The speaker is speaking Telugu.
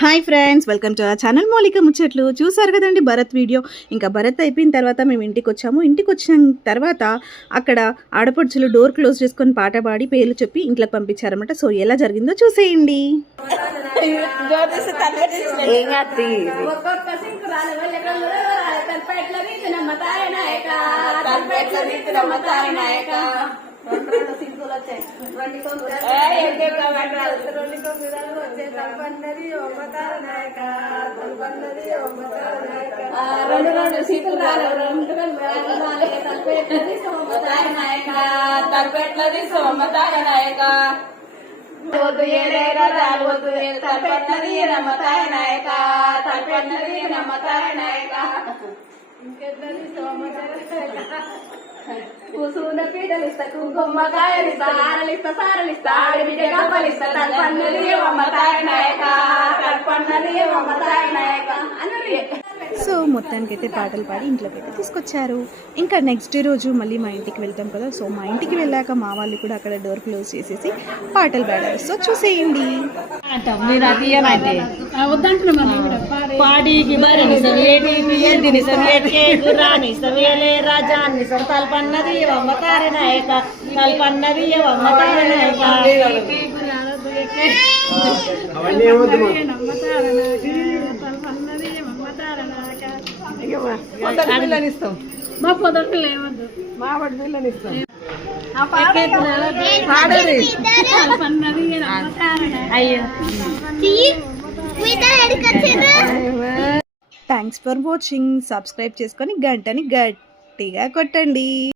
Hi friends, welcome to our channel మౌలిక ముచ్చట్లు. చూసారు కదండి భరత్ వీడియో. ఇంకా భరత్ అయిపోయిన తర్వాత మేము ఇంటికి వచ్చాము. ఇంటికి వచ్చిన తర్వాత అక్కడ ఆడపడుచులు డోర్ క్లోజ్ చేసుకొని పాట పాడి పేర్లు చెప్పి ఇంట్లోకి పంపించారన్నమాట. సో ఎలా జరిగిందో చూసేయండి. తలపెట్లది సోమతార నాయక వద్దు ఏలేరా రావద్దు తలపెట్లది నమ్మతార నాయక తలపెట్లది నమ్మతార నాయక ఇంకెట్లది సోమతార కూసున్న పీటలిస్తా కుంకుమకాయలిస్తా ఆరలిస్తా సారలిస్తా ఆడిబిడ్డ గంపలిస్తా తలపన్నది అమ్మతార నాయక తలపన్నది అమ్మతార నాయక అని. సో మొత్తానికైతే పాటలు పాడి ఇంట్లోకి అయితే తీసుకొచ్చారు. ఇంకా నెక్స్ట్ డే రోజు మళ్ళీ మా ఇంటికి వెళ్తాం కదా. సో మా ఇంటికి వెళ్ళాక మా వాళ్ళు కూడా అక్కడ డోర్ క్లోజ్ చేసేసి పాటలు పాడారు. సో చూసేయండి. మా పొదలు లేవద్దు, మా వాడి పిల్లని ఇస్తాం. Thanks for watching. సబ్స్క్రైబ్ చేసుకొని గంటని గట్టిగా కొట్టండి.